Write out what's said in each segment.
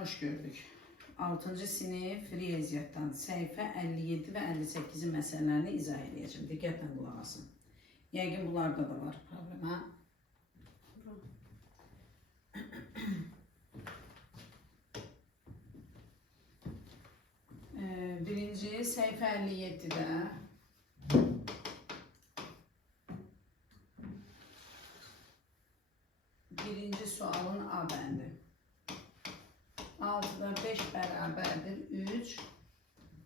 Hoş gördük. 6. sinif riyaziyyatdan səhifə 57 və 58-in məsələlərini izah edəcəm. Diqqətlə qulaq asın. Yəqin bunlarda da var problem, ha? Birinci səhifə 57-də birinci sualın A bəndi. 6'da 5 bərabərdir 3.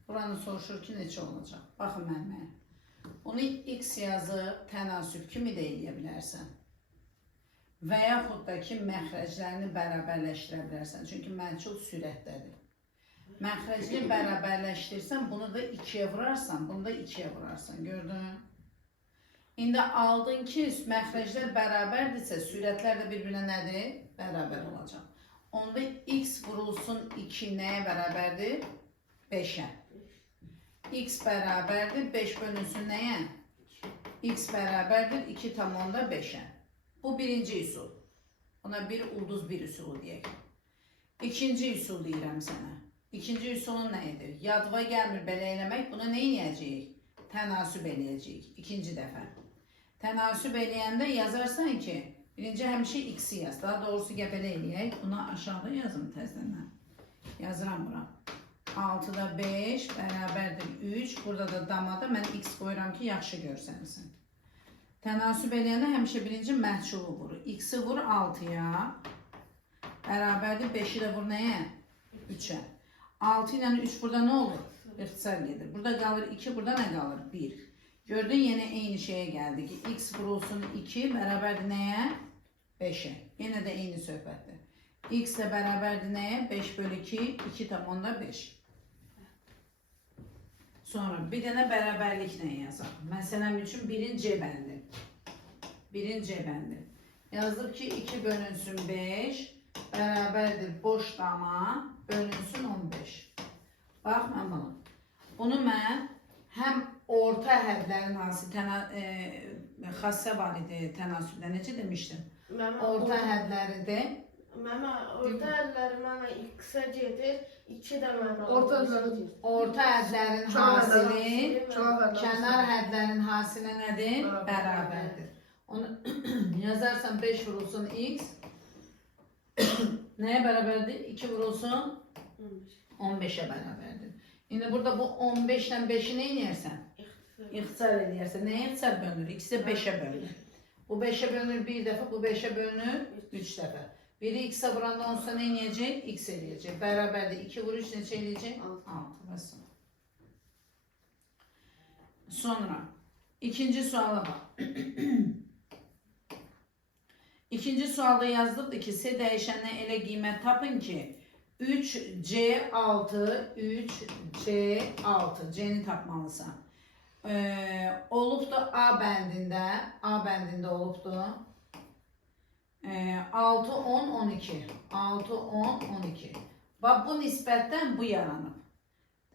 Buranı soruşur ki, neçə olacaq? Baxın mənə. Bunu x yazıb tənasüb kimi də eləyə bilərsən. Və yaxud da ki, məxrəclərini bərabərləşdirə bilərsən. Çünki mənçul sürətdədir. Məxrəcini bərabərləşdirsən, bunu da 2'yə vurarsan, bunu da 2'yə vurarsan. Gördün? İndi aldın ki, məxrəclər bərabərdirsə, sürətlər də bir-birinə nədir? Bərabər olacaq. Onda x vurulsun 2 nəyə bərabərdir? 5'ə. X bərabərdir 5 bölünsün nəyə? X bərabərdir 2,5'ə. Bu birinci üsul. Ona bir ulduz bir üsulu deyək. İkinci üsul deyirəm sənə. İkinci üsulun nə edir? Yadıva gəlmir belə eləmək. Buna nə eləyəcəyik? Tənasüb eləyəcəyik. İkinci dəfə. Tənasüb eləyəndə yazarsan ki, birinci həmişə x'i yaz. Daha doğrusu belə eləyək. Buna aşağıda yazım təzədən. Yazıram bura. 6'da 5 bərabərdir 3. Burada da damada mən x qoyuram ki, yaxşı görsənsin. Tənasüb eləyəndə həmişə birinci məhçulu vurur. X'i vur 6'ya. Bərabərdir 5'i də vur nəyə? 3'ə. 6 ilə 3 burada nə olur? İxtisar gedir. Burada qalır 2, burada nə qalır? 1. Gördün, yenə eyni şeyə gəldi ki, x vurulsun 2 bərabərdir nəyə? 5'ə. Yenə də eyni söhbətdir. X də bərabərdir nəyə? 5 bölü 2, 2,5. Sonra bir dənə bərabərlik nəyə yazaq? Məsələn üçün birin C bəndi. Birin C bəndi. Yazdım ki, 2 bölünsün 5 bərabərdir boş dama bölünsün 15. Bax, mən bunu. Bunu mən həm orta hədlərin hansı xassə var idi tənasübdə, necə demişdim? Orta hədləri de. Orta hədləri mənə x-ə gedir, 2 də mənə orta hədlərin hasili, kənar hədlərin hasili nədir? Bərabərdir. Onu yazarsan 5 vurulsun x, nəyə bərabərdir? 2 vurulsun 15'ə bərabərdir. İndi burada bu 15 ilə 5'i nə eləyərsən? İxtisar eləyərsən. Nəyə ixtisar bölünür? İkisi də 5'ə bölünür. Bu 5'ə bölünür bir dəfə, bu 5'ə bölünür 3 dəfə. Biri x'ə vuranda onsa nə eləyəcək? X eləyəcək. Bərabərdir. 2 vur 3 neçə eləyəcək? 6. Sonra ikinci suala bax. İkinci sualda yazdıqdır ki, S dəyişəninə elə qiymət tapın ki, 3C6, 3C6, C'ni tapmalısan. Olubdu A bəndində olubdu. 6, 10, 12. 6, 10, 12. Bax, bu nisbətdən bu yaranıb.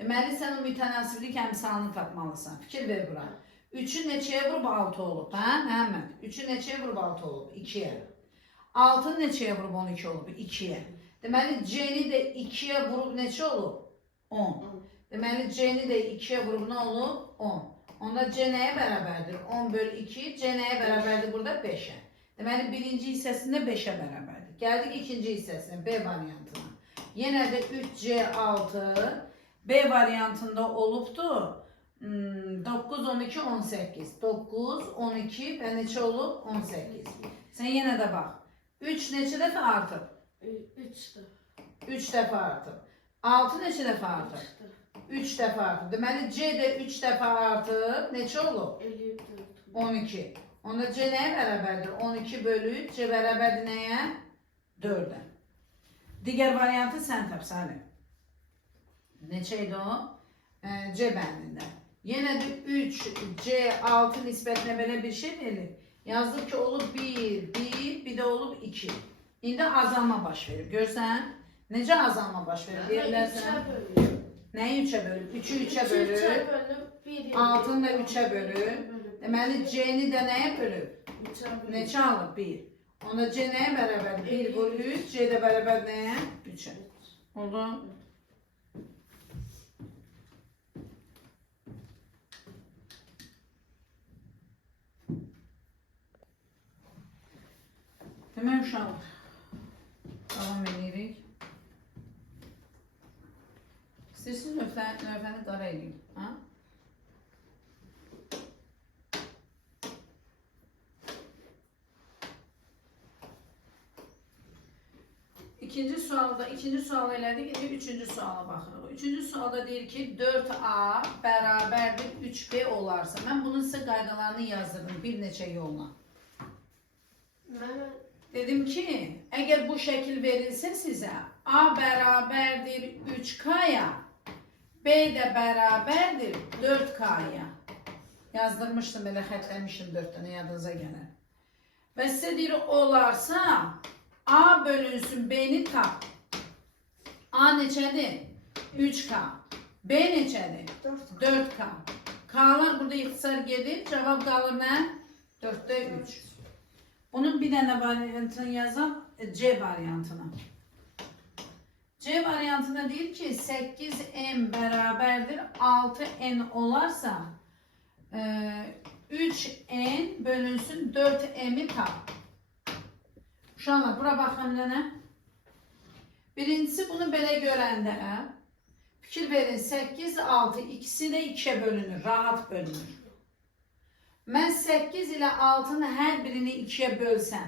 Deməli, sən o mütənasiblik əmsalını tapmalısan. Fikir ver bura. 3'ü neçəyə vurub 6 olub? Hə, Məhəmməd? 3'ü neçəyə vurub 6 olub? 2'yə. 6'ı neçəyə vurub 12 olub? 2'yə. Deməli, C'ni də 2'yə vurub neçə olub? 10. Deməli, C'ni də 2'yə vurub nə olub? 10. Onda C nəyə bərabərdir? 10 bölü 2. C nəyə bərabərdir burada? 5'ə. Deməli, birinci hissəsində 5'ə bərabərdir. Gəldik ikinci hissəsinə, B variantına. Yenə də 3C6 B variantında olubdu. 9, 12, 18. 9, 12 və neçə olub? 18. Sən yenə də bax. 3 neçə dəfə artıb? 3 dəfə artıb. 6 neçə dəfə artıb? 3 dəfə artıb. Deməli, C də 3 dəfə artıb. Neçə olub? 12. Onda C nəyə bərabərdir? 12 bölü 3. C bərabərdir nəyə? 4'ə. Digər variantı sən tap, Salim. Neçə idi o? C bəndində. Yenə də 3C6 nisbətinə belə bir şey verir. Yazdık ki, olub 1, bir də olub 2. İndi azalma baş verir. Görsən, necə azalma baş verir? Verilərsən. Nəyi 3'ə bölüb? 3'ü 3'ə bölüb. 6'ını da 3'ə bölüb. Deməli, C'ni də nəyə bölüb? Neçə alıb? 1. Onda C nəyə bərabərdir? 1 vur 3. C də bərabər nəyə? 3'ə. Oldu. Demək uşaqlar. Davam edirik. İstəyirsiniz lövhəni qara edin. Ha? İkinci sual elədik. İndi üçüncü suala baxırıq. Üçüncü sualda deyir ki 4A bərabərdir 3B olarsa. Mən bunun sizə qaydalarını yazdırdım bir neçə yolla. Dedim ki, əgər bu şəkil verilsə sizə A bərabərdir 3K-ya, B də bərabərdir 4K-ya. Yazdırmışdım, elə xətləmişdim 4 dənə yadınıza gələr. Və sizə deyir, olarsa A bölünsün B-ni tap. A neçədir? 3K. B neçədir? 4K. K'lar burada ixtisar gedir. Cavab qalır nə? 4'də 3. Bunun bir dənə variantını yazam. C variantını. C variantında deyir ki 8n bərabərdir 6n olarsa 3n bölünsün 4m'i tap. Uşaqlar, bura baxın nə? Birincisi bunu belə görəndə fikir verin 8, 6 ikisi də 2'ye bölünür, rahat bölünür. Mən 8 ilə 6'nın hər birini 2'ye bölsəm,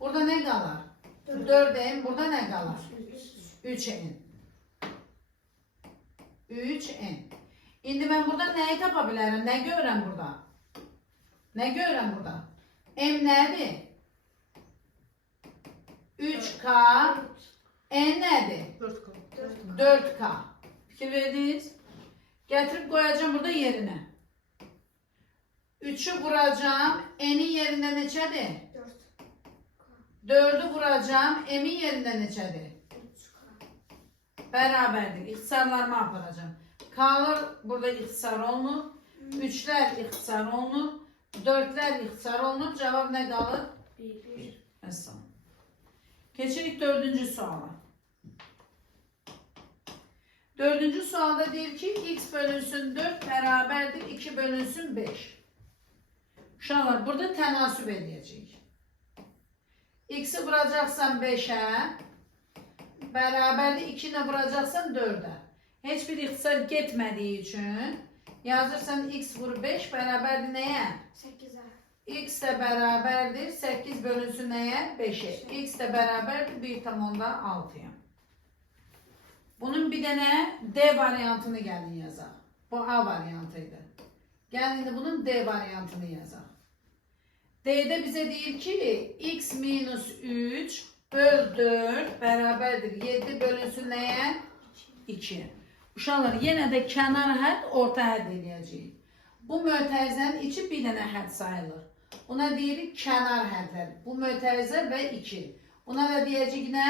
burada nə qalır? 4n, burada nə qalır? 3n. 3n. İndi mən burada nəyi tapa bilərəm? Nə görürəm burada? Nə görürəm burada? M nədir? 3K. N nədir? 4K. Fikir verdiniz? Gətirib qoyacağım burada yerinə. 3'ü vuracağım. N'in yerində neçədir? 4'ü vuracağım. M'in yerində neçədir? Bərabərdir. İxtisarlarımı aparacağım. K'lar burada ixtisar olunur. 3'lər ixtisar olunur. 4'lər ixtisar olunur. Cavab nə qalır? 1. Məsələn. Keçirik dördüncü suala. Dördüncü sualda deyir ki x bölünsün 4 bərabərdir 2 bölünsün 5. Uşaqlar burada tənasüb edəcəyik. X'i vuracaqsan 5'ə, bərabərdir 2 ilə vuracaqsan 4'ə. Heç bir ixtisar getmədiyi üçün yazırsan x vur 5 bərabərdir nəyə? 8'ə. X də bərabərdir 8 bölünsün nəyə? 5'ə. X də bərabərdir 1,6'ya. Bunun bir dənə D variantını gəlin yazaq. Bu A variantıydı. Gəlin indi bunun D variantını yazaq. D'də bizə deyir ki x minus 3 böl 4 bərabərdir 7 bölünsün nəyə? 2. Uşaqlar yenə də kənar hədd, orta hədd eləyəcəyik. Bu mötərizənin içi bir dənə hədd sayılır. Buna deyirik kənar hədlər. Bu mötərizə və 2. Buna da deyəcəyik nə?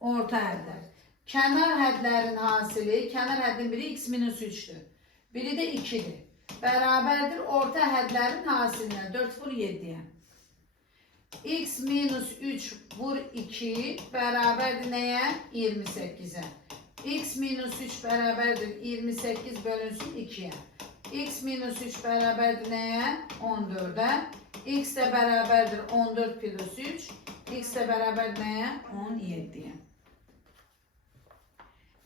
Orta hədlər. Kənar hədlərin hasili, kənar həddin biri x minus 3'dür. Biri də 2'dir. Bərabərdir orta hədlərin hasilinə. 4 vur 7'yə. X minus 3 vur 2 bərabərdir nəyə? 28'ə. X minus 3 bərabərdir 28 bölünsün 2'yə. X minus 3 bərabərdir nəyə? 14'ə. X də bərabərdir 14 plus 3. X də bərabərdir nəyə? 17'yə.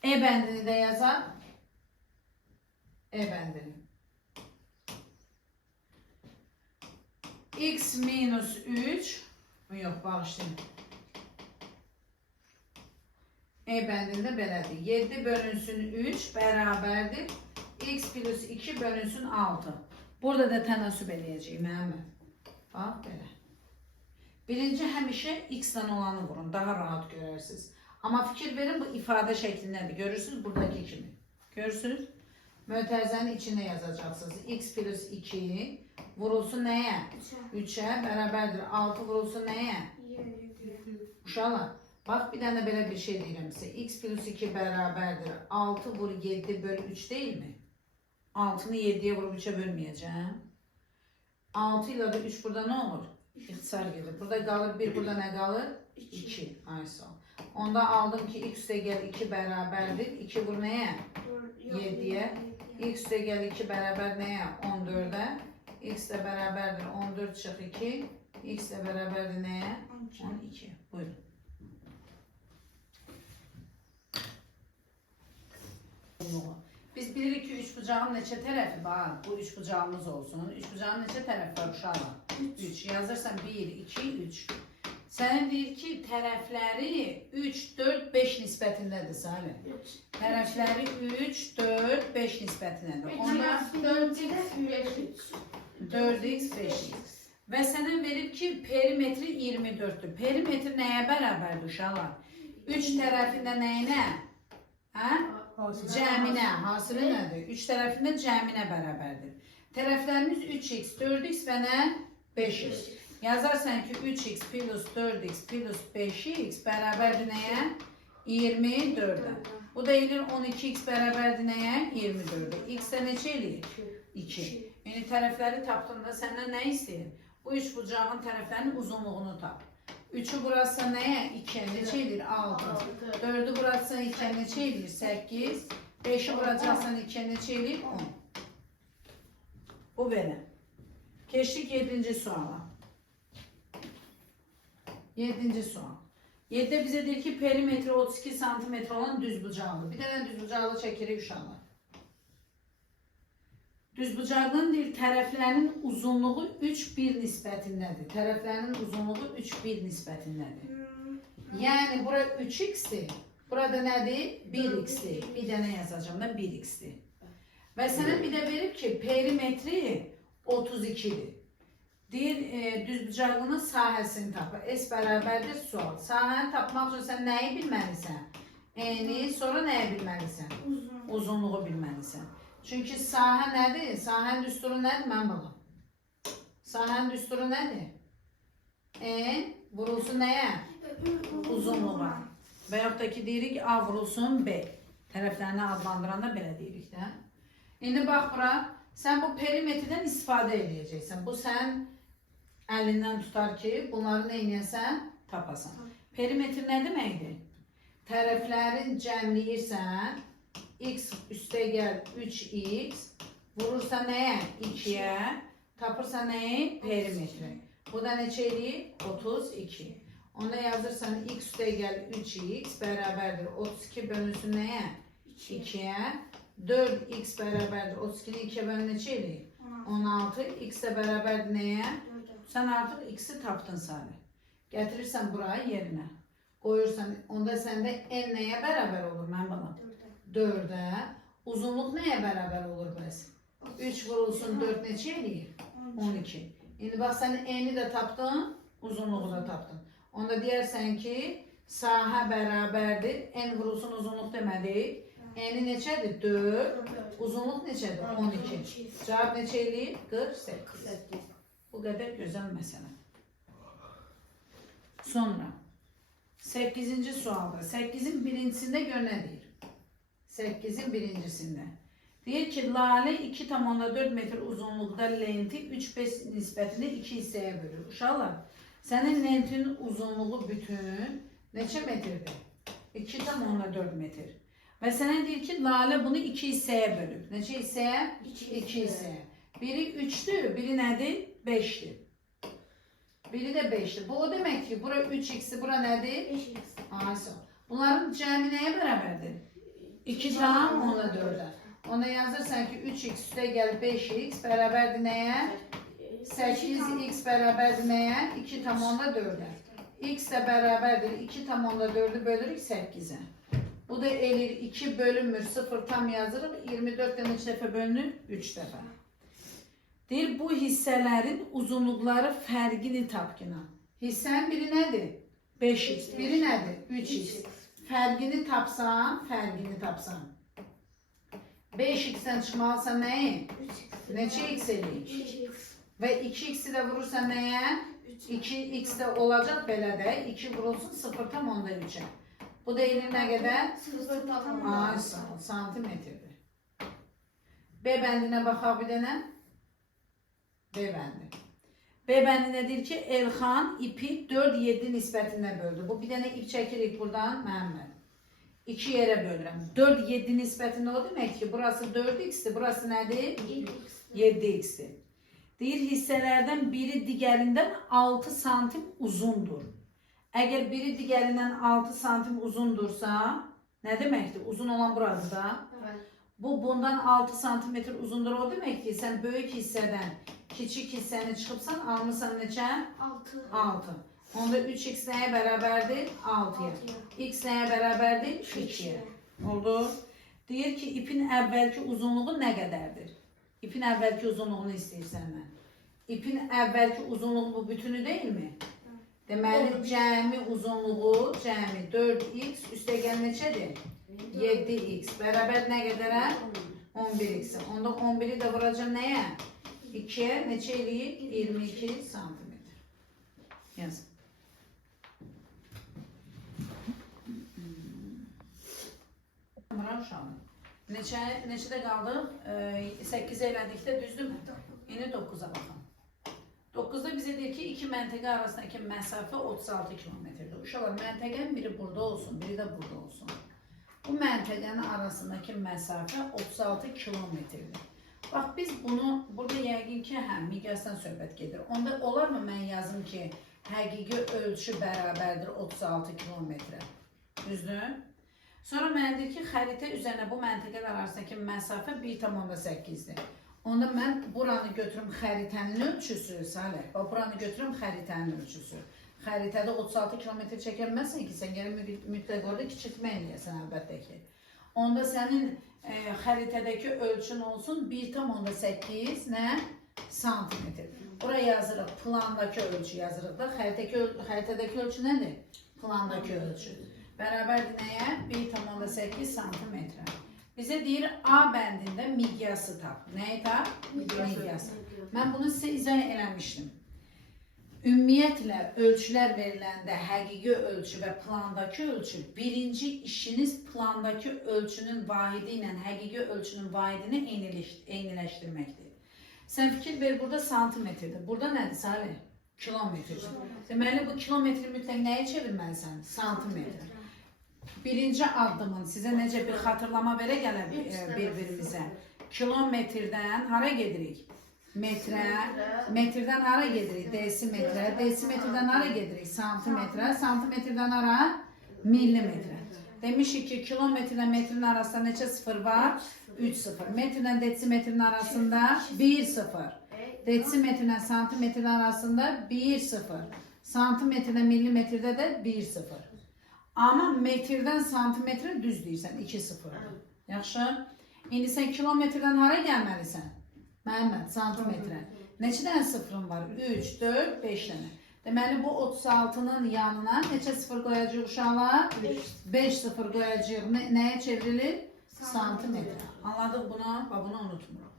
E bəndini də yazaq. E bəndini. X minus 3. Yox, bağışlayın. E bəndində belədir. 7 bölünsün 3 bərabərdir. X plus 2 bölünsün 6. Burada da tənasüb eləyəcəyim. Bax, belə. Birinci həmişə x-dən olanı vurun. Daha rahat görərsiniz. Amma fikir verin bu ifadə şəklindədir. Görürsünüz buradakı kimi. Görürsünüz? Mötərizənin içində yazacaqsınız. X plus 2 vurulsun nəyə? 3'ə bərabərdir. 6 vurulsun nəyə? 7. Uşaqlar, bax bir dənə belə bir şey deyirəm sizə. X plus 2 bərabərdir. 6 vur 7 bölü 3 deyil mi? 6'nı 7'yə vurub 3'ə bölməyəcəm. 6 ilə də 3 burada nə olur? İxtisar gedir. Burada qalır 1, burada nə qalır? 2. Ay sağ ol. Onda aldım ki x üstə gəl 2 bərabərdir. 2 vur nəyə? 7'ye. X üstə gəl 2 bərabər nəyə? 14'ə. X də bərabərdir 14 çıx 2. X də bərabərdir nəyə? 12. Buyurun. Biz bilirik ki üçbucağın neçə tərəfi var? Bu üçbucağımız olsun. Üçbucağın neçə tərəfi var uşaqlar? 3. Yazırsan 1, 2, 3. Sənin deyir ki tərəfləri 3, 4, 5 nisbətindədir Salih. Tərəfləri 3, 4, 5 nisbətindədir. Onda 4x, 5x. Və sənə verib ki perimetri 24'dür. Perimetri nəyə bərabərdir uşaqlar? 3 tərəfində nəyinə? Hə? Cəminə. Hasılı nədir? 3 tərəfində cəminə bərabərdir. Tərəflərimiz 3x, 4x və nə? 5x. Yazarsan ki 3x plus 4x plus 5x bərabərdir nəyə? 24'ə. Bu da eləyir 12x bərabərdir nəyə? 24'ə. X-də neçə eləyir? 2. Yəni tərəfləri tapdığında səndən nə istəyir? Bu üçbucağın tərəflərinin uzunluğunu tap. 3'ü burası nəyə? 2'ye neçə eləyir? 6. 4'ü burası 2'ye neçə eləyir? 8. 5'i vuracaqsan 2'ye neçə eləyir? 10. Bu belə. Keçdik 7. suala. 7. sual. 7'de bize deyir ki perimetre 32 cm olan düzbucaqlı. Bir dənə düzbucaqlı çəkirik uşaqlar. Düzbucaqlının deyir tərəflərinin uzunluğu 3-1 nisbətindədir. Tərəflərinin uzunluğu 3-1 nisbətindədir. Yəni bura 3x'dir. Burada nədir? 1x'dir. Bir dənə yazacağım da 1x'dir. Və sənə bir də verib ki perimetri 32'dir. Deyir düzbucaqlının sahəsini tapır. S bərabərdir sual. Sahəni tapmaq üçün sən nəyi bilməlisən? Eni, sonra nəyi bilməlisən? Uzunluğu bilməlisən. Çünki sahə nədir? Sahənin düsturu nədir? Mən balam. Sahənin düsturu nədir? Vurulsun nəyə? Uzunluğa. Və yaxud da ki deyirik A vurulsun B. Tərəflərini adlandıranda belə deyirik də. İndi bax bura. Sən bu perimetrdən istifadə edəcəksən. Bu sən əlindən tutar ki, bunları nə edəsən? Tapasan. Perimetr nə deməkdir? Tərəflərin cəmləyirsən, x üstə gəl 3x, vurursan nəyə? 2'yə, tapırsan nəyi? Perimetri. Bu da neçə eləyir? 32. Onda yazırsan x üstə gəl 3x bərabərdir 32 bölünsün nəyə? 2'yə. 4x bərabərdir 32'ni 2'yə bölün neçə eləyir? 16. X də bərabərdir nəyə? Sən artıq x'i tapdın Salih. Gətirirsən buraya yerinə. Qoyursan, onda səndə n nəyə bərabər olur mən balam? 4'ə. Uzunluq nəyə bərabər olur bəs? 3 vurulsun 4 neçə eləyir? 12. İndi bax sən n'i də tapdın, uzunluğu da tapdın. Onda deyərsən ki, sahə bərabərdir, n vurulsun uzunluq demədik. N'i neçədir? 4. Uzunluq neçədir? 12. Cavab neçə eləyir? 48. Bu qədər gözəl məsələ. Sonra 8. sualda 8'in birincisində gör nə deyir? 8'in birincisində. Deyir ki, lalə 2,4 metr uzunluqda lenti 3-5 nisbətində 2 hissəyə bölür. Uşaqlar, sənin lentinin uzunluğu bütün neçə metrdir? 2,4 metr. Və sənə deyir ki, lalə bunu 2 hissəyə bölüb. Neçə hissəyə? 2 hissəyə. Biri 3'dür, biri nədir? 5'dir. Biri də 5'dir. Bu o demək ki, bura 3x'dir, bura nədir? 5x. Aysa. Bunların cəmi nəyə bərabərdir? 2 tam, ona 4'ə. Ona yazırsan ki, 3x üstə gəl 5x bərabərdir nəyə? 8x bərabərdir nəyə? 2 tam, onda 4'ə. X də bərabərdir 2 tam, onda 4'ü bölürük 8'ə. Bu da elir 2 bölünmür 0 tam yazırıq. 24'den 3 dəfə bölünür 3 dəfə. Deyir bu hissələrin uzunluqları fərqini tapqına. Hissənin biri nədir? 5x. Biri nədir? 3x. Fərqini tapsan, fərqini tapsan. 5x'dən çıxmalısan nəyi? 3x. Neçə x eləyir? 2x. Və 2x'i də vurursan nəyə? 2x də olacaq belə də. 2 vurulsun 0 tam onda 3'ə. Bu da elin nə qədər? 0 tam santimetrdir. B bəndinə baxaq bir dənə. B bəndi. B bəndində deyir ki, Elxan ipi 4-7 nisbətindən böldü. Bu bir dənə ip çəkirik buradan, Məhəmməd. 2 yerə bölürəm. 4-7 nisbətində o demək ki, burası 4x-dir, burası nədir? 7x-dir. Deyir, hissələrdən biri digərindən 6 santim uzundur. Əgər biri digərindən 6 santim uzundursa, nə deməkdir? Uzun olan buradır da. Bu, bundan 6 santimetr uzundur. O demək ki, sən böyük hissədən kiçik hissəni çıxıbsan, almışsan neçə? 6. Onda 3x nəyə bərabərdir? 6-ya. X nəyə bərabərdir? 2-yə. Oldu. Deyir ki, ipin əvvəlki uzunluğu nə qədərdir? İpin əvvəlki uzunluğunu istəyirsən mən. İpin əvvəlki uzunluğu bu bütünü deyilmi? Deməli, cəmi uzunluğu, cəmi 4x üstəgəl neçədir? 7x. Bərabər nə qədərə? 11x. Onda 11-i də vuracam nəyə? 2-yə neçə eləyir? 22 santimetr. Yazın. Uşağım. Neçədə qaldıq? 8-ə elədikdə düzdürmü? İndi 9-a baxın. 9-da bizə deyir ki, iki məntəqə arasındakı məsafə 36 kilometrdir. Uşaqlar, məntəqənin biri burada olsun, biri də burada olsun. Bu məntəqənin arasındakı məsafə 36 kilometrdir. Bax, biz bunu, burada yəqin ki, miqyasdan söhbət gedir. Onda olarmı mən yazım ki, həqiqi ölçü bərabərdir 36 kilometrə? Düzdür? Sonra mənə deyir ki, xəritə üzərinə bu məntəqələr arasındakı məsafə 1,8-dir. Onda mən buranı götürüm xəritənin ölçüsü, Salih. Bax, buranı götürüm xəritənin ölçüsü. Xəritədə 36 kilometr çəkilməzsən ki, sən gəlin mütləq orada kiçiltmə eləyəsən əlbəttə ki. Onda sənin xəritədəki ölçün olsun 1,8 nə? Santimetr. Buraya yazırıq, plandakı ölçü yazırıq da. Xəritədəki ölçü nədir? Plandakı ölçü. Bərabərdir nəyə? 1,8 santimetrə. Bizə deyir, A bəndində miqyası tap. Nəyi tap? Miqyası. Mən bunu sizə izah eləmişdim. Ümumiyyətlə, ölçülər veriləndə həqiqi ölçü və plandakı ölçü, birinci işiniz plandakı ölçünün vahidi ilə həqiqi ölçünün vahidini eyniləşdirməkdir. Sən fikir ver, burada santimetrdir. Burada nədir, Salih? Kilometrdir. Deməli, bu kilometri mütləq nəyə çevirməlisən? Santimetr. Birinci addımın sizə necə bir xatırlama verə gələ bir-birimizə. Kilometrdən hara gedirik? Metrə. Metrdən hara gedirik? Desimetrə. Desimetrdən hara gedirik? Santimetrə. Santimetrdən hara? Millimetrə. Demişik ki, kilometrlə metrin arasında neçə sıfır var? 3 sıfır. Metrlə desimetrin arasında 1 sıfır. Desimetrlə santimetrin arasında 1 sıfır. Santimetrlə millimetrdə də 1 sıfır. Amma metrdən santimetrə düz deyirsən, 2 sıfırdır. Yaxşı? İndi sən kilometrdən hara gəlməlisən? Məhəmməd, santimetrə. Neçə dənə sıfırın var? 3, 4, 5 dənə. Deməli, bu 36-nın yanına neçə sıfır qoyacaq uşaqlar? 5 sıfır qoyacaq. Nəyə çevrilir? Santimetrə. Anladıq bunu? Bunu unutmuruq.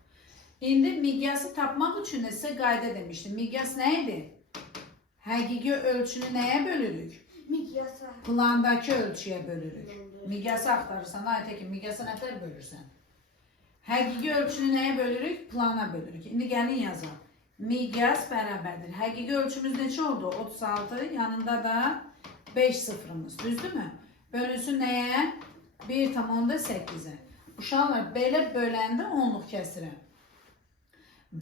İndi miqyası tapmaq üçün də sizə qayda demişdim. Miqyas nə idi? Həqiqi ölçünü nəyə bölürük? Miqyasa. Plandakı ölçüyə bölürük. Miqyası axtarırsan, ayətə ki, miqyasa nətər bölürsən? Həqiqi ölçünü nəyə bölürük? Plana bölürük. İndi gəlin yazaq. Miqyas bərabərdir. Həqiqi ölçümüz neçə oldu? 36, yanında da 5 sıfırımız. Düzdürmü? Bölünsün nəyə? 1,8-ə. Uşaqlar, belə böləndə onluq kəsirəm.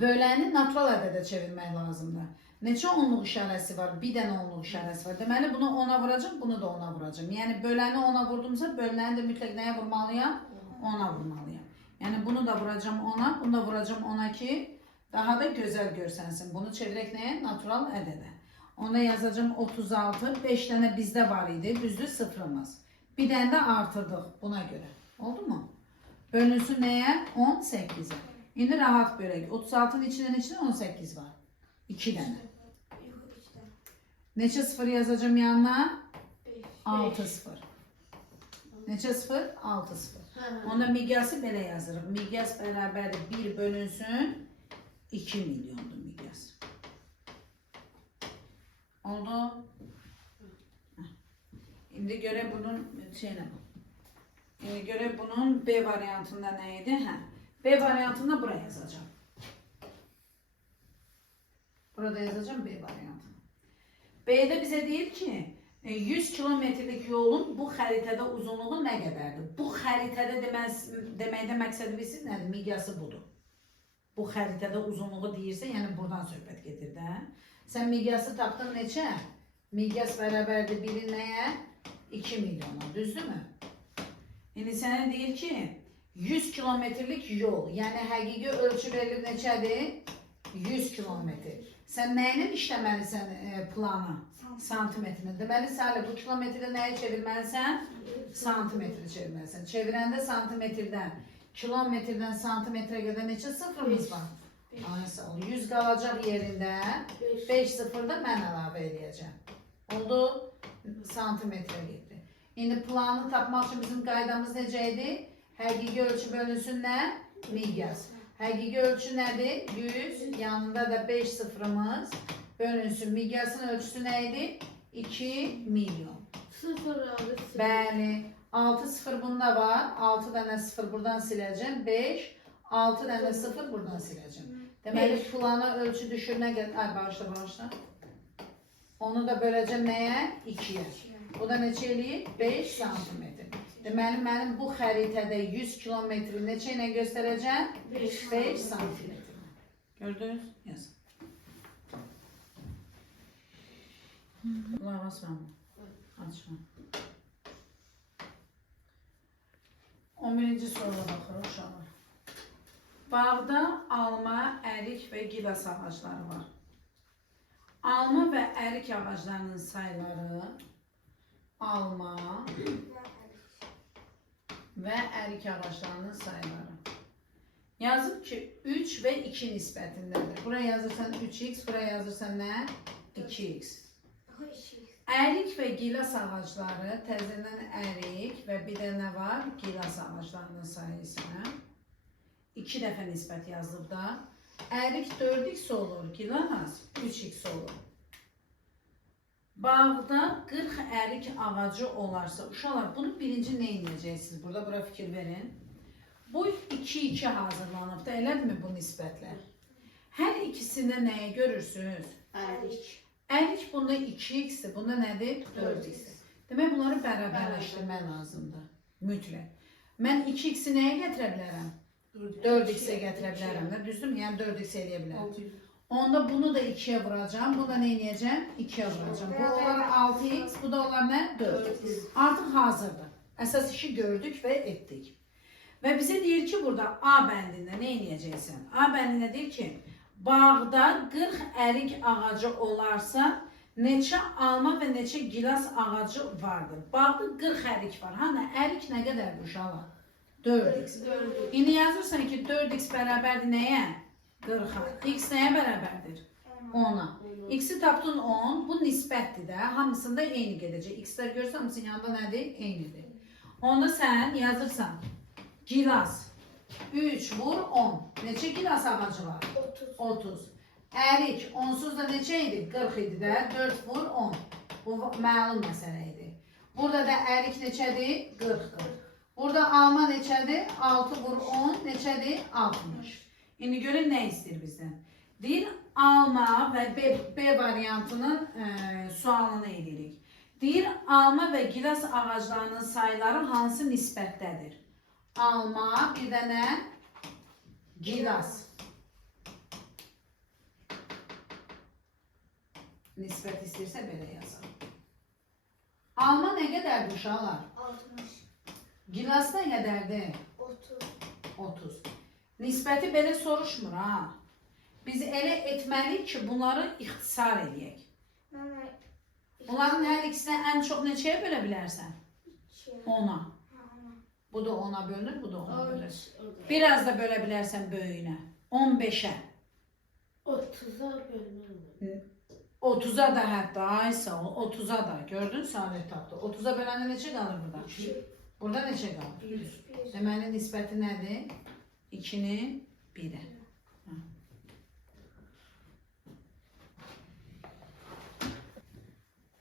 Böləni natural ədədə çevirmək lazımdır. Neçə onluq işarəsi var? Bir dənə onluq işarəsi var. Deməli, bunu 10-a vuracam, bunu da 10-a vuracam. Yəni, böləni 10-a vurdumsa, böləni də mütləq nəyə vurmalıyam? 10-a vurmalıyam. Yəni, bunu da vuracam 10-a, bunu da vuracam 10-a ki, daha da gözəl görsənsin. Bunu çevirək nəyə? Natural ədədə. Ona yazacam 36, 5 dənə bizdə var idi, düzdür sıfırımız. Bir dənə də artırdıq buna görə. Oldu mu? Bölünsün nəyə? 18-ə. İndi rahat bölək. 36-nın içində 18 var. 2 dənə. Neçə sıfır yazacağım yanına? 6 sıfır. Neçə sıfır? 6 sıfır. Onda miqyası belə yazırıq. Miqyas bərabərdir 1 bölünsün 2 milyondur miqyas. Oldu? İndi görək bunun şeylə bu. Görək bunun B variantında nə idi? B variantında buraya yazacağım. Burada yazacağım B variantı. B'de bize deyir ki 100 kilometrelik yolun bu xəritədə uzunluğu nə qədərdir? Bu xəritədə deməkdə məqsədi bilirsiniz nədir? Miqyası budur. Bu xəritədə uzunluğu deyirsə, yəni buradan söhbət gedir də. Sən miqyası tapdın neçə? Miqyas bərabərdir biri nəyə? 2 milyona, düzdürmü? İndi sənə deyir ki 100 kilometrelik yol, yəni həqiqi ölçü verilir neçədir? 100 kilometr. Sən nəylə işləməlisən planı? Santimetrini. Deməli, Salih, bu kilometri nəyə çevirməlisən? Santimetri çevirməlisən. Çevirəndə santimetrdən, kilometrdən santimetrə qədər neçə sıfırımız var? Ay sağ ol. 100 qalacaq yerində 5 sıfır da mən əlavə edəcəm. Oldu? Santimetrə getdi. İndi planı tapmaq üçün bizim qaydamız necə idi? Həqiqi ölçü bölünsün nə? Miqyas. Həqiqi ölçü nədir? 100. Yanında da 5 sıfırımız bölünsün. Miqyasın ölçüsü nə idi? 2 milyon. 0 alır. Bəli. 6 sıfır bunda var. 6 dənə sıfır buradan siləcəm. 5. 6 dənə sıfır buradan siləcəm. Deməli, plana ölçü düşürünə qədər... Ay, bağışla. Onu da böləcəm nəyə? 2-yə. Bu da neçə eləyir? 5 santimetr. Deməli, mənim bu xəritədə 100 kilometri neçə ilə göstərəcəm? 5 santimetr. Gördünüz? Yazın. Qulaq asma. Açma. 11-ci soruya baxırıq uşaqlar. Bağda alma, ərik və gilas ağacları var. Alma və ərik ağaclarının sayları alma və ərik ağaclarının sayları. Yazıb ki 3 və 2 nisbətindədir. Buraya yazırsan 3x, buraya yazırsan nə? 2x. Ərik və gilas ağacları, təzədən ərik və bir də nə var? Gilas ağaclarının sayısına 2 dəfə nisbət yazılıb da. Ərik 4x olur, gilas 3x olur. Bağda 40 ərik ağacı olarsa, uşaqlar bunu birinci nə edəcəksiniz? Burada bura fikir verin. Bu 2-2 hazırlanıb da, elədirmi bu nisbətlər? Hər ikisində nəyi görürsünüz? Ərik. Ərik bunda 2x-dir, bunda nədir? 4x-dir. Demək, bunları bərabərləşdirmək lazımdır. Mütləq. Mən 2x-i nəyə gətirə bilərəm? 4x-ə gətirə bilərəm də, düzdür mü? Yəni 4x eləyə bilərəm. Onda bunu da 2'ye vuracağım. Bunu da ne edeceğim? 2'ye vuracağım. Bu olan 6x, bu da olan ne? 4x. Artık hazırdır. Əsas işi gördük ve ettik. Ve bize deyir ki burada A bəndində ne edeceksin? A bəndində deyir ki bağda 40 ərik ağacı olarsa neçə alma ve neçə gilas ağacı vardır? Bağda 40 ərik var. Hani ərik ne qədərdir uşaqlar? 4x. İndi yazırsan ki 4x bərabərdir nəyə? 40'a. X nəyə bərabərdir? 10'a. X'i tapdın 10. Bu nisbətdir də. Hamısında eyni gedəcək. X'lər görürsən hamısının yanında nədir? Eynidir. Onda sən yazırsan. Gilas. 3 vur 10. Neçə gilas ağacı var? 30. Ərik. Onsuz da neçə idi? 40 idi də. 4 vur 10. Bu məlum məsələ idi. Burada da ərik neçədir? 40'dır. Burada alma neçədir? 6 vur 10. Neçədir? 60. İndi görün nə istəyir bizdən? Deyir, alma və B variantının sualını edirik. Deyir, alma və gilas ağaclarının sayları hansı nisbətdədir? Alma, bir dənə gilas. Nisbət istəyirsə belə yazalım. Alma nə qədərdir uşaqlar? 60. Gilas nə qədərdir? 30. Nisbəti belə soruşmur ha. Biz elə etməliyik ki, bunları ixtisar edək. Bunların hər ikisinə ən çox neçəyə bölə bilərsən? 10'a. Bu da 10'a bölünür, bu da 10'a bölünür. Biraz da bölə bilərsən böyüyünə. 15'ə. 30'a bölünür. 30'a da hətta, ay sağ ol, 30'a da. Gördün Salih tapdı. 30'a böləndə neçə qalır burada? Burada neçə qalır? Deməli nisbəti nədir? 2'nin 1'i.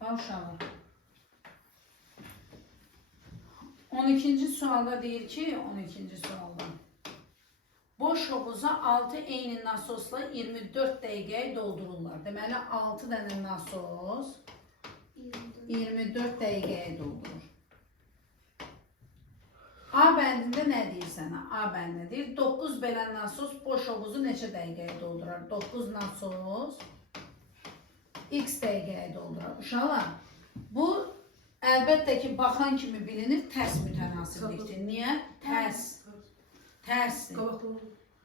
Uşaqlar. 12. sualda deyir ki, 12. sualda Boş hovuza 6 eyni nasosla 24 dəqiqəyə doldururlar. Deməli 6 dənə nasos 24 dəqiqəyə doldurur. A bəndində nə deyir sənə? A bəndində deyir 9 belə nasos boş hovuzu neçə dəqiqəyə doldurar? 9 nasos x dəqiqəyə doldurar. Uşaqlar, bu əlbəttə ki, baxan kimi bilinir, tərs mütənasiblikdir. Niyə? Tərsdir.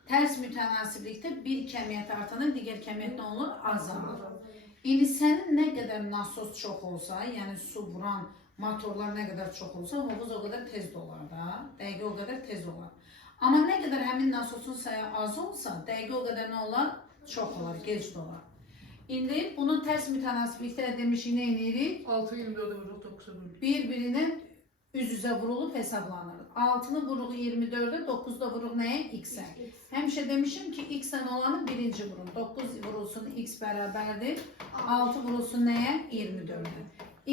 Tərs mütənasiblikdə bir kəmiyyət artanın digər kəmiyyət nə olur? Azalır. İndi sənin nə qədər nasos çox olsa, yəni su vuran motorlar nə qədər çox olsa, hovuz o qədər tez dolar da. Dəqiqə o qədər tez olar. Amma nə qədər həmin nasosun sayı az olsa, dəqiqə o qədər nə olar? Çox olar, gec dolar. İndi bunun tərs mütənasiblikdə demişik, nə edirik? 6-24'e vurup 9'a bölük. Bir-birinə üz-üzə vurulub hesablanır. 6'nı vuruq 24'e, 9'da vuruq nəyə? X-ə. Həmişə demişim ki, X-ən olanı birinci vurun. 9 vurulsun X bərabərdir. 6 vurulsun nəyə? 24'e.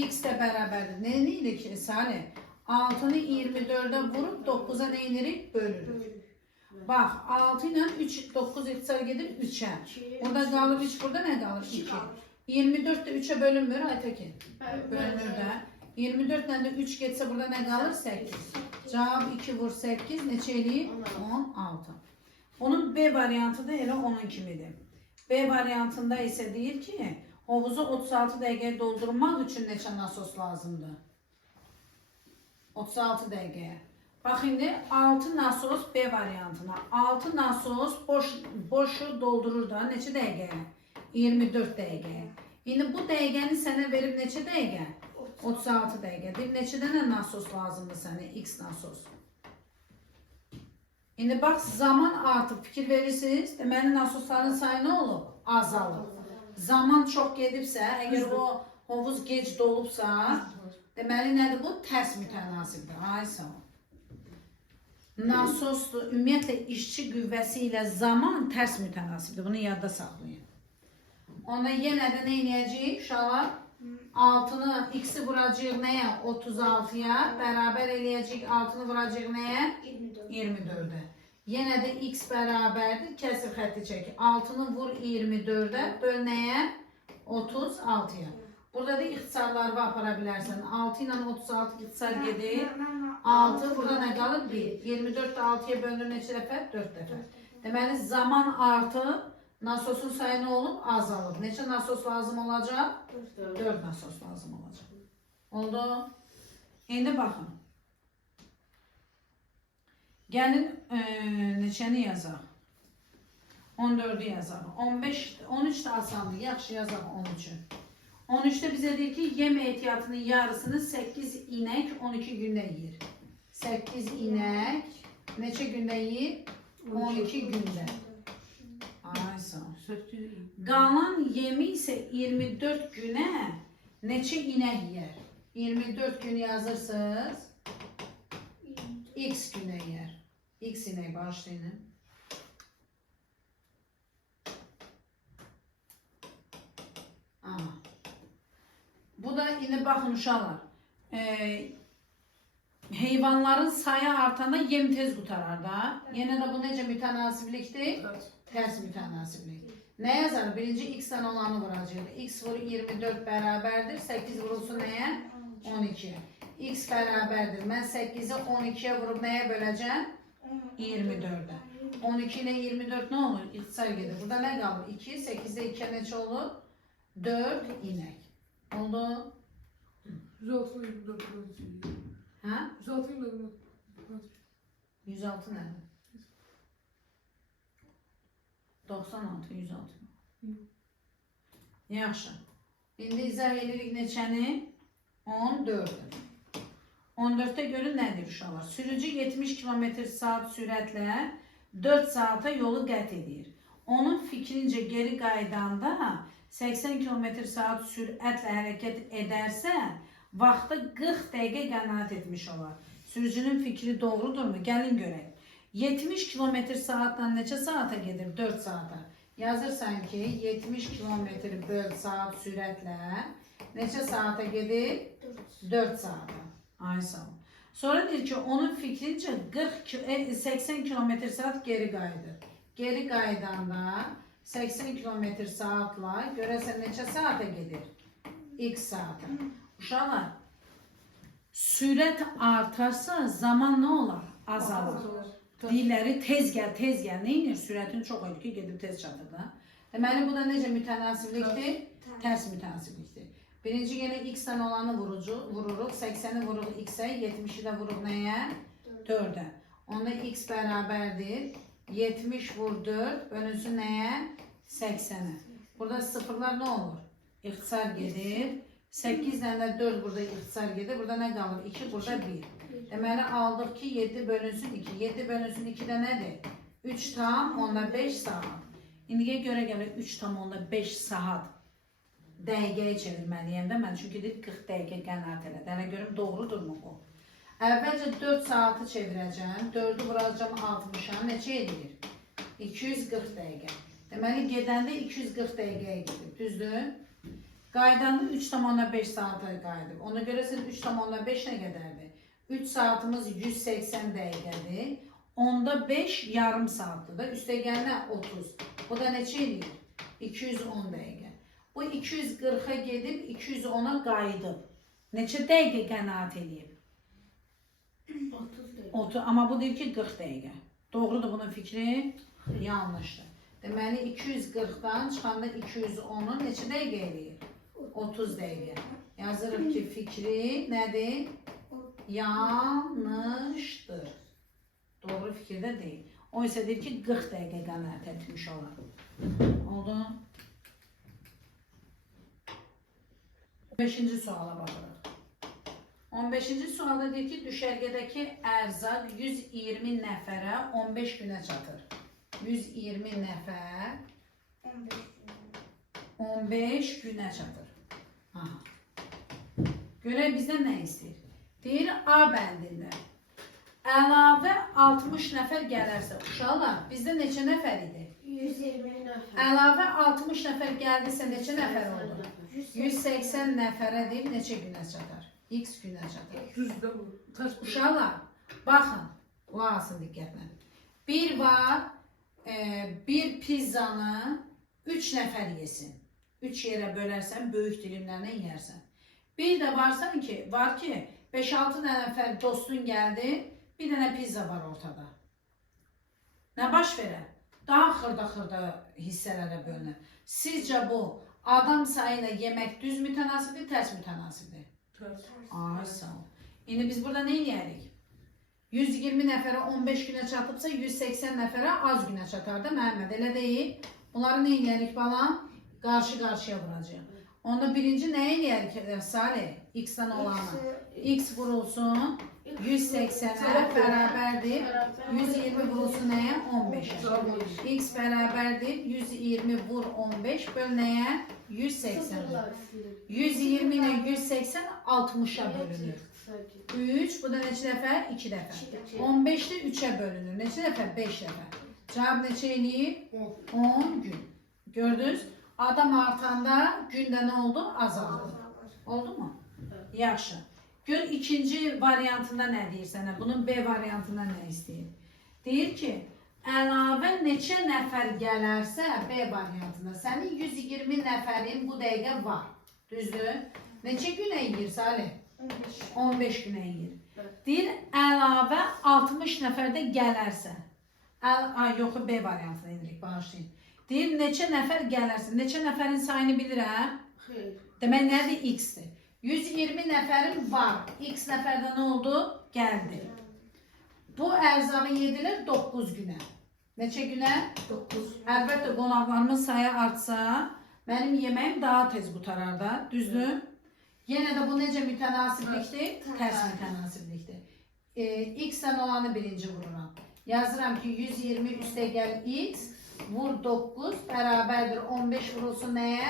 X də bərabərdir. Nə edirik ki, Salih? 6'nı 24'e vurup 9'a nə edirik? Bölürük. Bax, 6 ilə 3, 9 ixtisar gedir 3'ə. Orada qalır 3, burada nə qalır? 2. 24 də 3'ə bölünmür, Aytekin. Bölünür də. 24 ilə də 3 getsə burada nə qalır? 8. Cavab 2 vur 8, neçə eləyir? 16. Onun B variantı da elə onun kimidir. B variantında isə deyir ki, hovuzu 36 dəqiqəyə doldurmaq üçün neçə nasos lazımdır? 36 dəqiqəyə. Bax indi 6 nasos B variantına. 6 nasos boşu doldurur da neçə dəqiqəyə? 24 dəqiqəyə. İndi bu dəqiqəni sənə verib neçə dəqiqə? 36 dəqiqə. Deyib neçə dənə nasos lazımdır sənə? X nasos. İndi bax zaman artıb fikir verirsiniz. Deməli nasosların sayı nə olub? Azalır. Zaman çox gedibsə, əgər o hovuz gec dolubsa, deməli nədir bu? Tərs mütənasibdir. Ay sağ ol. Nasosdur. Ümumiyyətlə işçi qüvvəsi ilə zaman tərs mütənasibdir. Bunu yadda saxlayın. Onda yenə də nə edəcəyik? Uşaqlar 6'nı X'i vuracaq nəyə? 36'ya. Bərabər eləyəcək 6'nı vuracaq nəyə? 24'ə. Yenə də X bərabərdir. Kəsir xətti çək. 6'nı vur 24'ə. Böl nəyə? 36'ya. Burada da ixtisarları apara bilərsən. 6 ilə 36 ixtisar gedir. 6, burada nə qalır? 1. 24 də 6'ya bölünür neçə dəfə? 4 dəfə. Deməli, zaman artıb, nasosun sayı nə olub? Azalıb. Neçə nasos lazım olacaq? 4 nasos lazım olacaq. Oldu? İndi baxın. Gəlin, neçəni yazaq? 14'ü yazaq. 13 də asandır. Yaxşı yazaq 13'ü. 13'te bize deyir ki, yem ehtiyatının yarısını 8 inek 12 gündə yiyir. 8 inek neçə gündə yiyir? 12 gündə. Ay sağ ol. Qalan yemi isə 24 günə neçə inek yer? 24 gün yazırsınız. X günə yer. X inek başlayın. Aha. Bu da indi baxın uşaqlar. Heyvanların sayı artanda yem tez qutarar da. Yenə də bu necə mütənasiblikdir? Tərs mütənasiblik. Nə yazar? Birinci X-dən olanı vuracaq. X vur 24 bərabərdir. 8 vurulsun nəyə? 12. X bərabərdir. Mən 8'i 12'ye vurub nəyə böləcəm? 24'ə. 12 ilə 24 nə olur? İxtisar gedir. Burada nə qalır? 2. 8'də 2'ye neçə olur? 4 inek. Oldu. 106 24 öğrenci. Ha? 106 24. 106 nədir? 96, 106. Yaxşı. İndi izah edirik neçəni? 14'ü. 14'te görün nədir uşaqlar? Sürücü 70 km/saat sürətlə 4 saata yolu qət edir. Onun fikrincə geri qaydanda 80 km/saat sürətlə hərəkət edərsə, vaxtı 40 dəqiqə qənaət etmiş olar. Sürücünün fikri doğrudurmu? Gəlin görək. 70 km/saatdan neçə saata gedir? 4 saata. Yazırsan ki, 70 km/saat sürətlə neçə saata gedir? 4 saata. Ay sağ ol. Sonra deyir ki, onun fikrincə 80 km/saat geri qayıdır. Geri qaydanda 80 km/saatla görəsən neçə saata gedir? X saata. Uşaqlar, sürət artarsa zaman nə olar? Azalır. Dilləri tez gəl, neyinir? Sürətin çox olur ki, gedib tez çatır da. Deməli, bu da necə mütənasiblikdir? Tərs mütənasiblikdir. Birinci yenə x-dən olanı vururuq, 80'i vururuq x-ə, 70'i də vururuq nəyə? 4'ə. Onda x bərabərdir, 70 vur 4, bölünsün nəyə? 80'ə. Burada sıfırlar nə olur? İxtisar gedir. 8'dən də 4 burada ixtisar gedir. Burada nə qalır? 2, burada 1. Deməli, aldıq ki, 7 bölünsün 2. 7 bölünsün 2 də nədir? 3 tam, onda 5 saat. İndiyə görə gəlir 3 tam, onda 5 saat dəqiqəyə çevirməliyəm də mən. Çünki deyir 40 dəqiqə qənaət elədi. Hələ görüm doğrudurmu bu? Əvvəlcə 4 saatı çevirəcəm. 4'ü vuracam 60'a. Neçə edir? 240 dəqiqə. Deməli, gedəndə 240 dəqiqəyə gedir. Düzdür? Qaydanda 3,5 saata qayıdıb. Ona görə sən 3,5 nə qədərdir? 3 saatımız 180 dəqiqədir. Onda 5 yarım saatdır da. Üstə gəlinə 30. Bu da neçə edir? 210 dəqiqə. Bu 240'a gedib 210'a qayıdıb. Neçə dəqiqə qənaət edib? 30 dəqiqə. 30. Amma bu deyir ki 40 dəqiqə. Doğrudur bunun fikri? Yanlışdır. Deməli 240'dan çıxanda 210'u neçə dəqiqə eləyir? 30 dəqiqə. Yazırıq ki fikri nədir? Yanlışdır. Doğru fikirdə deyil. O isə deyir ki 40 dəqiqə qənaət etmiş olar. Oldu? 15-ci suala baxırıq. 15-ci sualda deyir ki, düşərgədəki ərzaq 120 nəfərə 15 günə çatır. 120 nəfər 15 günə çatır. Aha. Görək bizdən nə istəyir? Deyir A bəndində əlavə 60 nəfər gələrsə, uşaqlar, bizdə neçə nəfər idi? 120 nəfər. Əlavə 60 nəfər gəldisə neçə nəfər oldu? 180 nəfərə deyib neçə günə çatar? X günə çatar. Düzdə bu. Tərs bu. Uşaqlar, baxın, qulaq asın diqqətlə. Bir var, bir pizzanı 3 nəfər yesin. 3 yerə bölərsən, böyük dilimlərlə yeyərsən. Bir də var ki, 5-6 nəfər dostun gəldi, bir dənə pizza var ortada. Nə baş verər? Daha xırda hissələrə bölünür. Sizcə bu adam sayı ilə yemək düz mütənasibdir, tərs mütənasibdir? Tərs. Ay sağ ol. İndi biz burada nə edərik? 120 nəfərə 15 günə çatıbsa 180 nəfərə az günə çatar da Məhəmməd, elə deyil. Bunları nə edərik balam? Qarşı-qarşıya vuracaq. Onda birinci nə edərik Salih? X-dən olanı. X vurulsun 180'ə bərabərdir. 120 vurulsun nəyə? 15'ə. X bərabərdir. 120 vur 15 böl nəyə? 180'ə. 120 ilə 180 60'a bölünür. 3, bu da neçə dəfə? 2 dəfə. 15 də 3'ə bölünür. Neçə dəfə? 5 dəfə. Cavab neçə eləyir? 10 gün. Gördünüz? Adam artanda gündə nə oldu? Azaldı. Oldu mu? Yaxşı. Gör ikinci variantında nə deyir sənə? Bunun B variantında nə istəyir? Deyir ki, əlavə neçə nəfər gələrsə B variantında sənin 120 nəfərin bu dəqiqə var. Düzdür? Neçə günə yiyir Salih? 15 günə yiyir. Deyir, əlavə 60 nəfər də gələrsə. Yox, B variantına indirik, bağışlayın. Deyir, neçə nəfər gələrsə. Neçə nəfərin sayını bilirəm? Xeyr. Demək, nədir? X-dir. 120 nəfərin var. X nəfərdə nə oldu? Gəldi. Bu ərzağı yedilir 9 günə. Neçə günə? 9. Əlbəttə, qonaqlarımın sayı artsa, mənim yeməyim daha tez qutarar da. Düzdür? Yenə də bu necə mütənasiblikdir? Tərs mütənasiblikdir. X-dən olanı birinci vururam. Yazıram ki, 120 üstə gəl X, vur 9, bərabərdir 15 vurulsun nəyə?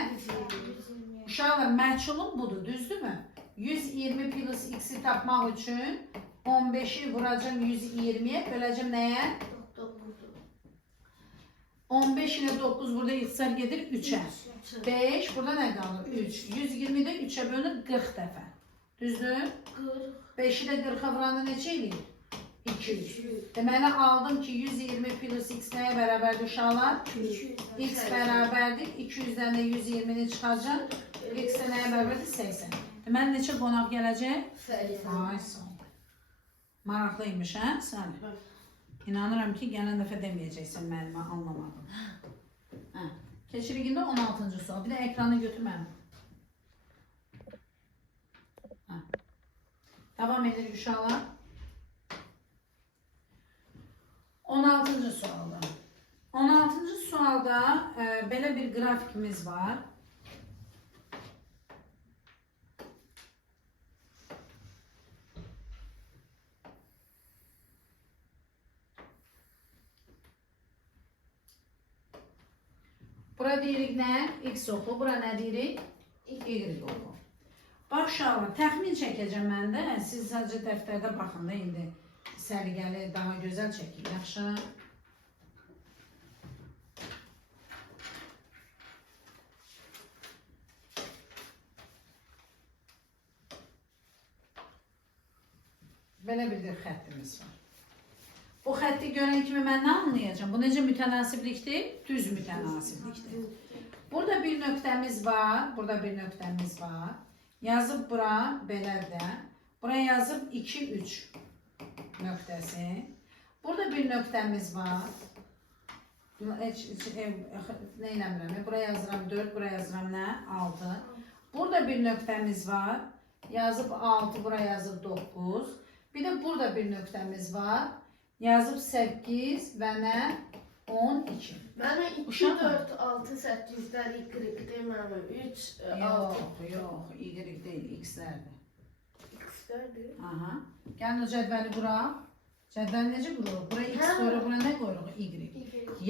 Uşaqlar, məchulum budur, düzdürmü? 120 plus X-i tapmaq üçün 15'i vuracam 120'ye, böləcəm nəyə? 15 ilə 9 burada ixtisar gedir 3'ə. 5, burada nə qalır? 3. 120'də 3'ə bölünür 40 dəfə. Düzdür? 40. 5'i də 40-a vuranda neçə eləyir? 200. 200. Deməli aldım ki 120 plus x nəyə bərabərdir uşaqlar? 200. X bərabərdir. 200-dən də 120-ni çıxacaq. X də nəyə bərabərdir? 80. Deməli neçə qonaq gələcək? 80. Ay sağ ol. Maraqlıymış hə? Sən. İnanıram ki gələn dəfə deməyəcəksən müəllimə anlamadım. Hə. Keçirik indi 16-cı sual. Bir də ekranı götür mənim. Hə. Devam edirik uşaqlar. 16-cı sualda. 16-cı sualda belə bir qrafikimiz var. Bura deyirik nə? X oxu. Bura nə deyirik? Y oxu. Bax uşaqlar, təxmin çəkəcəm mən də. Siz sadəcə dəftərdə baxın da indi. Səliqəli, daha gözəl çəkin. Yaxşı. Belə bir də xəttimiz var. Bu xətti görən kimi mən nə anlayacağım? Bu necə mütənasiblikdir? Düz mütənasiblikdir. Burada bir nöqtəmiz var. Burada bir nöqtəmiz var. Yazıb bura belə də. Buraya yazıb 2-3 nöqtəsi. Burada bir nöqtəmiz var. Nə eləmirəm? Buraya yazıram 4, buraya yazıram nə? 6. Burada bir nöqtəmiz var. Yazıb 6, buraya yazıb 9. Bir də burada bir nöqtəmiz var. Yazıb 8 və nə? 12. Mənə 2, 4, 6, 8-dən Y deməmi? 3, 6. Yox, Y deyil, X-lərdir. X-lərdir. Aha. Gəlin o cədvəli quraq. Cədvəli necə qururuq? Bura X qoyuruq, bura nə qoyuruq? Y.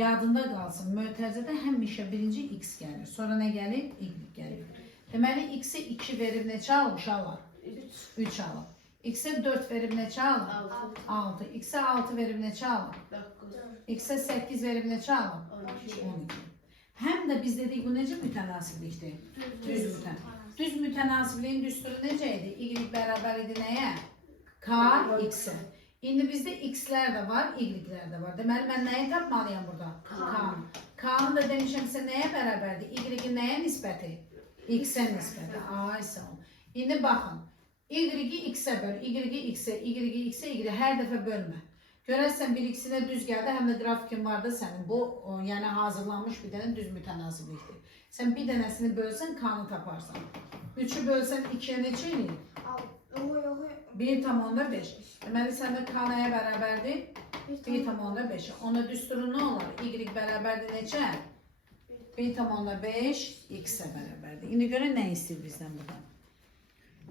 Yadında qalsın, mötərizədə həmişə birinci X gəlir. Sonra nə gəlir? Y gəlir. Deməli, X-i 2 verib neçə alıb uşaqlar? 3 alıb. X-ə 4 verib neçə alıb? 6. X-ə 6 verib neçə alıb? 9. X-ə 8 verib neçə alıb? 12. Həm də biz dedik, bu necə mütənasiblikdir? Düz mütənasiblik. Düz mütənasibliyin düsturu necə idi? Y bərabər idi nəyə? K, X-ə. İndi bizdə X-lər də var, Y-lər də var. Deməli, mən nəyi tapmalıyam burada? K-nı. K-nı da demişəmsə nəyə bərabərdir? Y-in nəyə nisbəti? X-ə nisbəti. Ay, sağ ol. İndi baxın. Y-i X-ə böl, Y-i X-ə, Y-i X-ə, Y-i hər dəfə bölmə. Görərsən bir ikisine düz gəldi, həm də grafikin var da sənin. Bu, yəni hazırlanmış bir dənə düz mütənasiblikdir. Sən bir dənəsini bölsən, K-nı taparsan. 3'ü bölsən 2'ye neçə eləyir? 1,5. Deməli, səndə K nəyə bərabərdir? 1,5. Onda düsturu nə olar? Y bərabərdir neçə? 1,5 X-ə bərabərdir. İndi görək nə istəyir bizdən burada?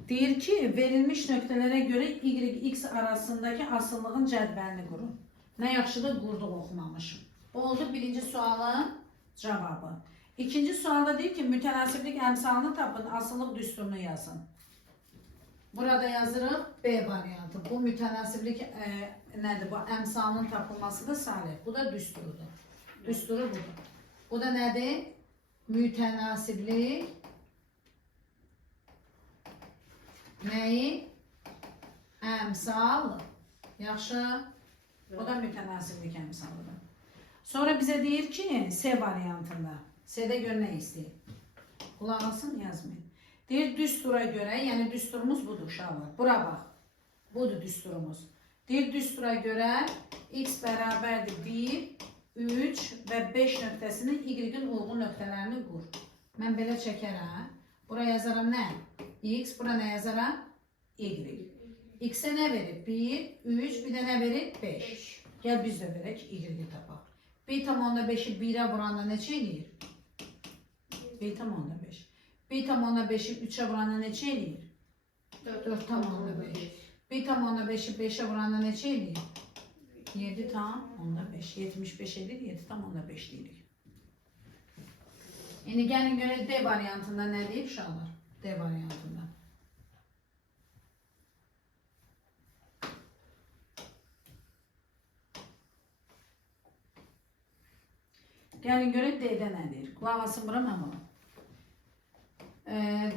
Deyir ki, verilmiş nöqtələrə görə Y-X arasındakı asıllığın cədvəlini qurun. Nə yaxşıdır, qurduq oxumamışım. Bu oldu birinci sualın cavabı. İkinci sualda deyir ki, mütənasiblik əmsalını tapın, asıllıq düsturunu yazın. Burada yazırıq B variantı. Bu mütənasiblik nədir? Bu əmsalının tapılmasıdır salih. Bu da düsturudur. Düsturu budur. Bu da nədir? Mütənasiblik nəyi? Əmsalı. Yaxşı. O da mütənasiblik əmsalıdır. Sonra bizə deyir ki, S variantında. S-də gör nə istəyir? Qulaq alsın, yazmayın. Deyir, düstura görə, yəni düsturumuz budur uşaqlar. Bura bax. Budur düsturumuz. Deyir, düstura görə X bərabərdir 1, 3 və 5 nöqtəsinin Y-in uyğun nöqtələrini qur. Mən belə çəkərəm. Bura yazaram nə? X, bura nə yazaram? Y. X-ə nə verir? 1, 3, bir də nə verir? 5. Gəl biz də verək, Y-i tapaq. 1,5'i 1'ə vuranda neçə eləyir? 1,5. 1,5'i 3'ə vuranda neçə eləyir? 4,5. 1,5'i 5'ə vuranda neçə eləyir? 7,5. 75 edir, 7,5 deyirik. İndi gəlin görək D variantında nə deyib uşaqlar? D variantında. Gəlin görək D-də nə deyir? Qulaq asın bura mən bunu.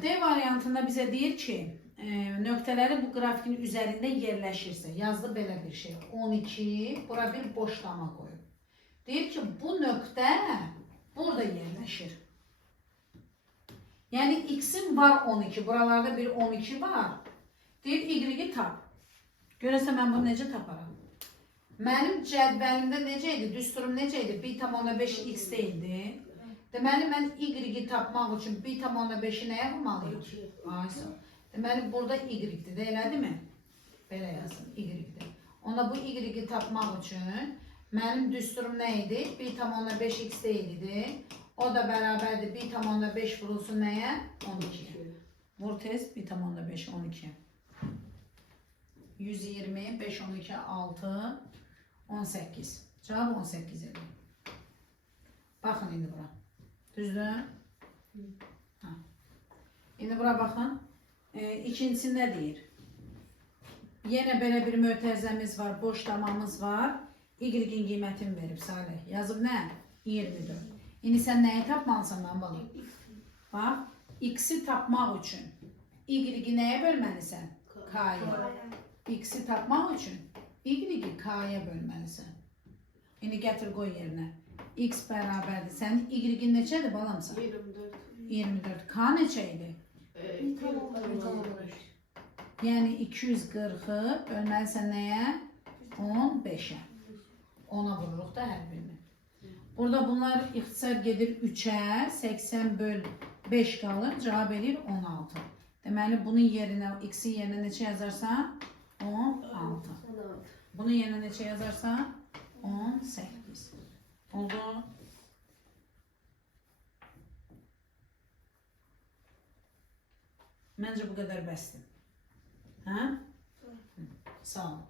D variantında bizə deyir ki, nöqtələri bu qrafikin üzərində yerləşirsə, yazdı belə bir şey. 12, bura bir boşlama qoyub. Deyir ki, bu nöqtə burada yerləşir. Yəni x-in var 12, buralarda bir 12 var. Deyir y-i tap. Görəsən mən bunu necə taparam? Mənim cədvəlimdə necə idi? Düsturum necə idi? 1,5 x deyildi. Deməli mən y-i tapmaq üçün 1,5-i nəyə vurmalıyım? Aysa. Deməli burada y-dir, elədi mi? Belə yazın, y-dir. Onda bu y-i tapmaq üçün mənim düsturum nə idi? 1,5 x deyildi. O da bərabərdir 1,5 vurulsun nəyə? 12. Vur tez 1,5, 12. 120, 5, 12, 6, 18. Cavab 18 edir. Baxın indi bura. Düzdür? Ha. İndi bura baxın. İkincisi nə deyir? Yenə belə bir mötərizəmiz var, boşlamamız var. Y-in qiymətini verib Salih. Yazıb nə? 24. İndi sən nəyi tapmalısan mən balam? Bax, x-i tapmaq üçün y-i nəyə bölməlisən? K-ya. X-i tapmaq üçün y-i k-ya bölməlisən. İndi gətir qoy yerinə. X bərabərdir. Sənin y-in neçədir balamsan? 24. 24. K neçə idi? 1,5. Yəni 240-ı bölməlisən nəyə? 15-ə. 10-a vururuq da hər birini. Burada bunlar ixtisar gedir 3-ə, 80 böl 5 qalır, cavab edir 16. Deməli bunun yerinə, x-in yerinə neçə yazarsan? 16. Bunun yerinə neçə yazarsan? 18. Oldu. Məncə bu qədər bəsdir. Hə? Sağ ol.